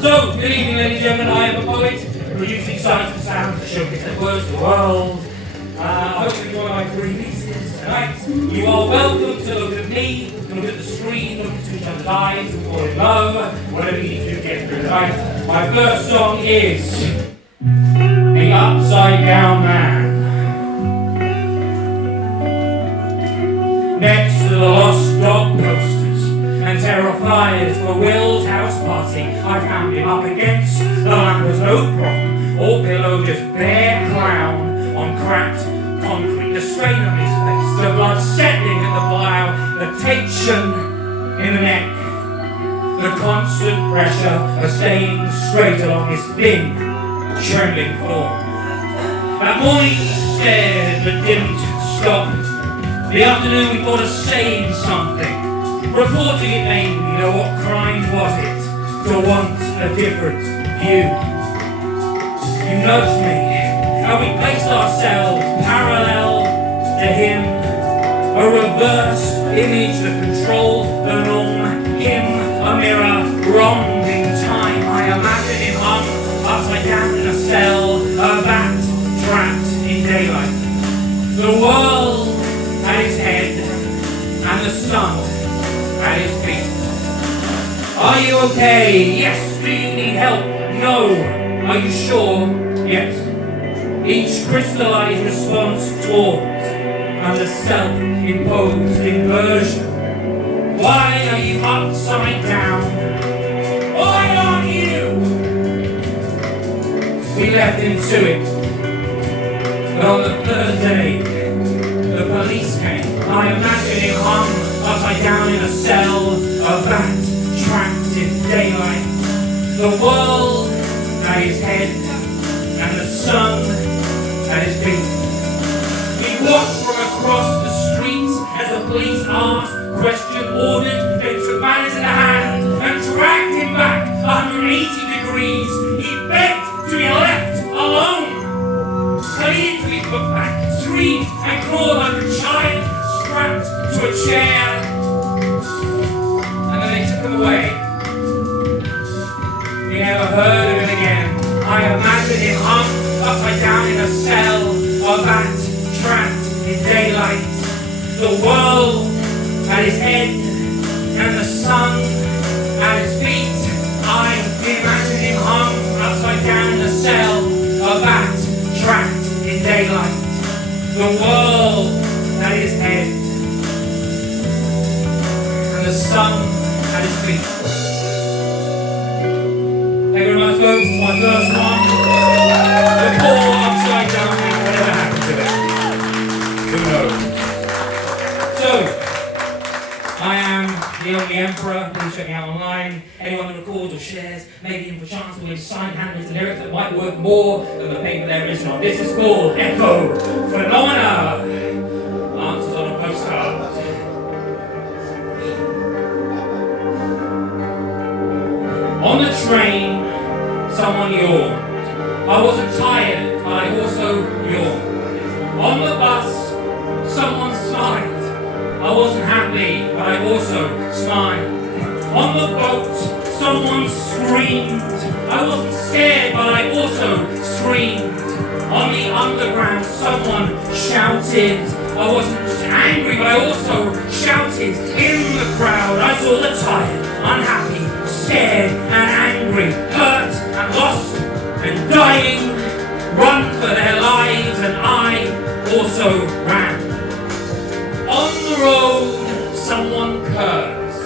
So, good evening, ladies and gentlemen. I am a poet, producing sights and sounds to showcase the words of the world. I hope you enjoy my three pieces tonight. You are welcome to look at me, look at the screen, look into each other's eyes, and fall in love, whatever you need to do to get through the night. My first song is The Upside Down Man. Next to the lost dog posters and terrifiers for Will's house party, I found him up against the lamper's oak prop, all pillow, just bare crown on cracked concrete, the strain on his face, the blood settling at the brow, the tension in the neck, the constant pressure of staying straight along his thin, trembling form. That morning he stared but didn't stop. The afternoon we thought of saying something, reporting it mainly, though what crime was it to want a different view? You nudged me, and we placed ourselves parallel to him, a reverse image that controlled the norm, him a mirror wronged in time. I imagined him hung upside down in a cell, a bat trapped in daylight. The world at his head and the sun at his feet. Are you okay? Yes. Do you need help? No. Are you sure? Yes. Each crystallized response towards and the self-imposed inversion. Why are you upside down? Why aren't you? We left him to it. But on the third day, the police came. I imagined him hung upside down in a cell, a bat trapped in daylight. The world at his head and the sun at his feet. He walked from across the streets as the police asked, questioned, ordered, then took matters in the hand and dragged him back 180 degrees. He begged to be left alone. Pleaded to be put back, screamed and clawed like a child, strapped to a chair. And then they took him away. We never heard of him again. I imagined him hung upside down in a cell, a bat trapped in daylight. The world at his head and the sun at his feet. I imagined him hung upside down in a cell, a bat trapped in daylight. The world at his head and the sun at his feet. Thank you very much, folks. This is my first one. The poor upside down man, whatever happened to it? Who knows? So, I am the only emperor. Please check me out online. Anyone that records or shares, maybe in for chance to win signed handwritten lyrics that might worth more than the paper they're written on. This is called Echo Phenomena. Answers on a postcard. On the train, someone yawned. I wasn't tired, but I also yawned. On the bus, someone smiled. I wasn't happy, but I also smiled. On the boat, someone screamed. I wasn't scared, but I also screamed. On the underground, someone shouted. I wasn't angry, but I also shouted. In the crowd, I saw the tired, unhappy, scared and angry, hurt and lost and dying, run for their lives, and I also ran. On the road, someone cursed.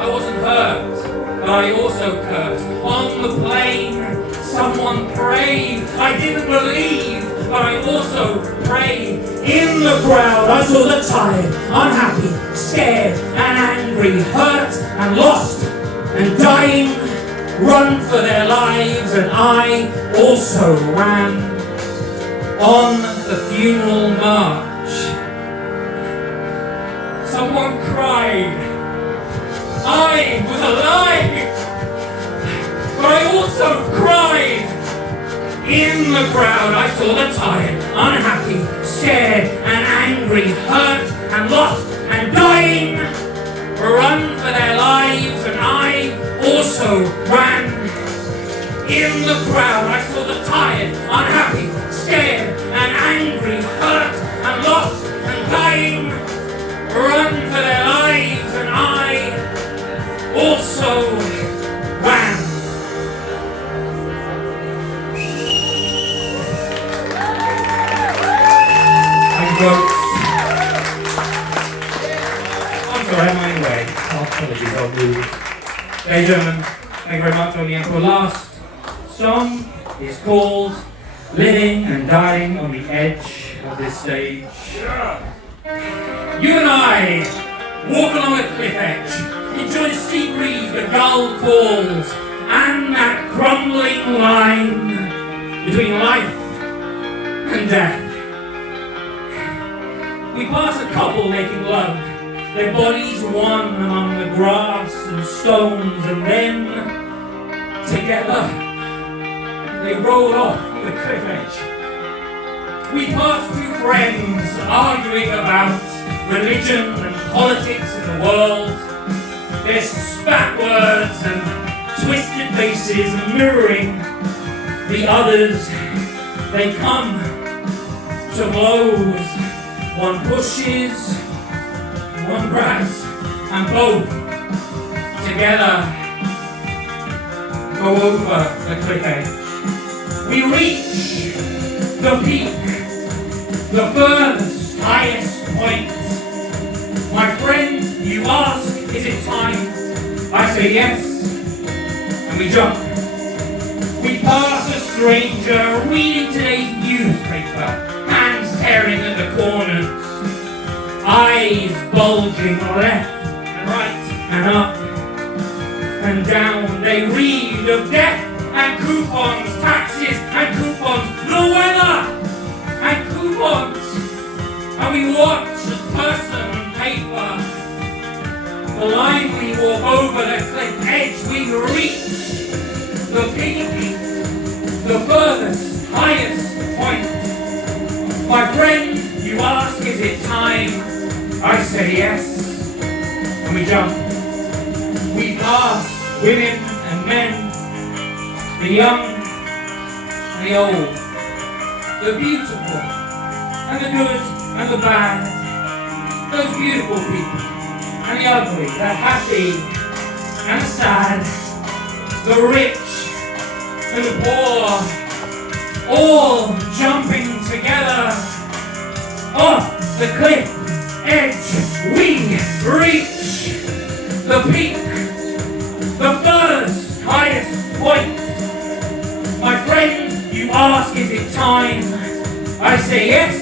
I wasn't hurt, but I also cursed. On the plane, someone prayed. I didn't believe, but I also prayed. In the crowd, I saw the tired, unhappy, scared and angry, hurt and lost and dying, run for their lives, and I also ran. On the funeral march, someone cried. I was alive, but I also cried. In the crowd, I saw the tired, unhappy, scared and angry, hurt and lost and dying, run for their lives, and I also ran. In the crowd I saw the tired, unhappy, scared and angry, hurt and lost and dying run for their lives, and I also ran. Thank you, folks. I'm sorry, I'm on my way. Apologies, I'll move. Ladies and gentlemen, thank you very much. On the Emperor. Last song is called Living and Dying on the Edge of this stage. You and I walk along a cliff edge, enjoy the sea breeze, the gull calls, and that crumbling line between life and death. We pass a couple making love, their bodies one among the grass and stones, and then, together, they roll off the cliff edge. We pass two friends arguing about religion and politics in the world. Their spat words and twisted faces mirroring the others. They come to blows. One pushes, one grabs, and both together go over the cliff edge. We reach the peak, the furthest, highest point. My friend, you ask, is it time? I say yes, and we jump. We pass a stranger reading today's newspaper, hands tearing at the corners, eyes bulging left and right and up and down. They read of death and coupons, taxes and coupons, the weather and coupons, and we watch as person and paper. The line we walk over the cliff edge, we reach the peak, the furthest, highest point. My friend, you ask, is it time? I say yes, and we jump. We pass women and men, the young and the old, the beautiful and the good and the bad, those beautiful people and the ugly, the happy and the sad, the rich and the poor, all jumping together off the cliff edge. We reach the peak, the furthest, highest point. My friend, you ask, is it time? I say yes,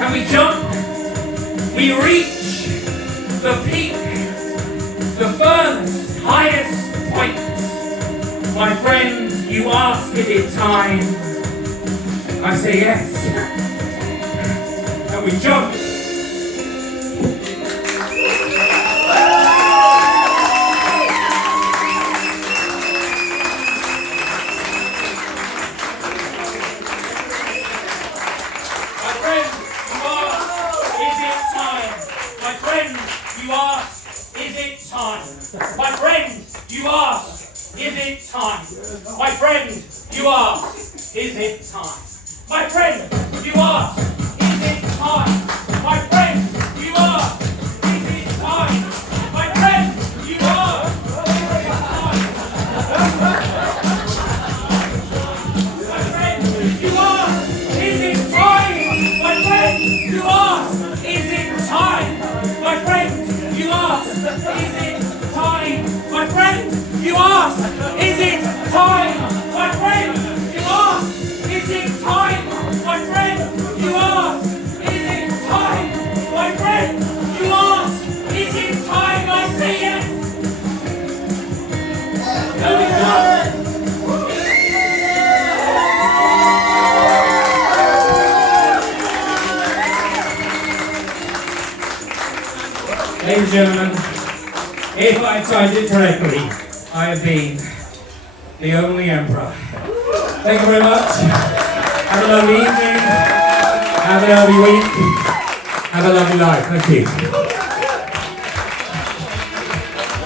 and we jump. We reach the peak, the furthest, highest point. My friend, you ask, is it time? I say yes, and we jump. You ask, is it time? My friend, you ask, is it time? My friend, you ask, is it time? My friend, you ask, is it time? My friend, you ask, is it time? My friend, you ask, is it time? My friend, you ask, is it time? My friend, you ask, is it time? My friend, you ask, is it time? My friend, you ask, is it time? My friend, you ask, is it time? My friend, you ask, is it time? My friend, you ask, is it time? I say yes. Here we go. Ladies and gentlemen, if I timed it correctly, I have been the only emperor. Thank you very much. Have a lovely evening. Have a lovely week. Have a lovely life. Thank you.